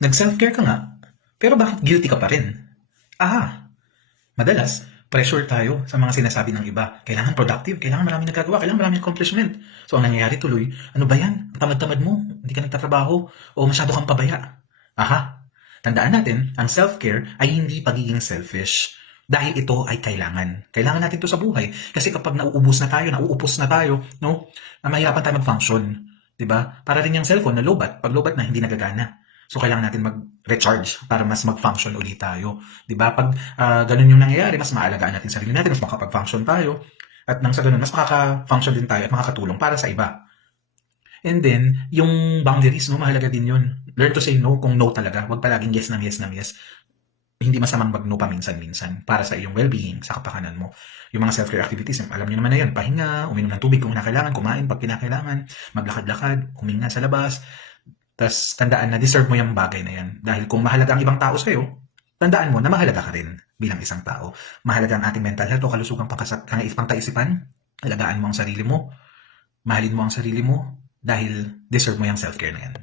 Nag-self-care ka nga, pero bakit guilty ka pa rin? Madalas, pressure tayo sa mga sinasabi ng iba. Kailangan productive, kailangan maraming nagagawa, kailangan maraming accomplishment. So ang nangyayari tuloy, ano ba yan? Ang tamad-tamad mo, hindi ka nagtatrabaho, o masyado kang pabaya. Tandaan natin, ang self-care ay hindi pagiging selfish. Dahil ito ay kailangan. Kailangan natin ito sa buhay. Kasi kapag nauupos na tayo, no? Mahirapan tayo mag-function. 'Di ba? Para rin yung cellphone na lowbat. Pag lowbat na, hindi nagagana. So, kailangan natin mag-recharge para mas mag-function ulit tayo. 'Di ba? Pag ganun yung nangyayari, mas maalagaan natin sarili natin, mas makapag-function tayo. At nang sa ganun, mas makaka-function din tayo at makakatulong para sa iba. And then, yung boundaries, no, mahalaga din yun. Learn to say no kung no talaga. Huwag palaging yes ng yes ng yes. Hindi masamang mag-no paminsan-minsan para sa iyong well-being, sa kapakanan mo. Yung mga self-care activities, alam niyo naman na yan, pahinga, uminom ng tubig kung kinakailangan, kumain pag kinakailangan, maglakad-lakad, huminga sa labas. Tapos tandaan na deserve mo yung bagay na yan. Dahil kung mahalaga ang ibang tao sa'yo, tandaan mo na mahalaga ka rin bilang isang tao. Mahalaga ang ating mental health o kalusugang pangkaisipan. Alagaan mo ang sarili mo, mahalin mo ang sarili mo, dahil deserve mo yung self-care na yan.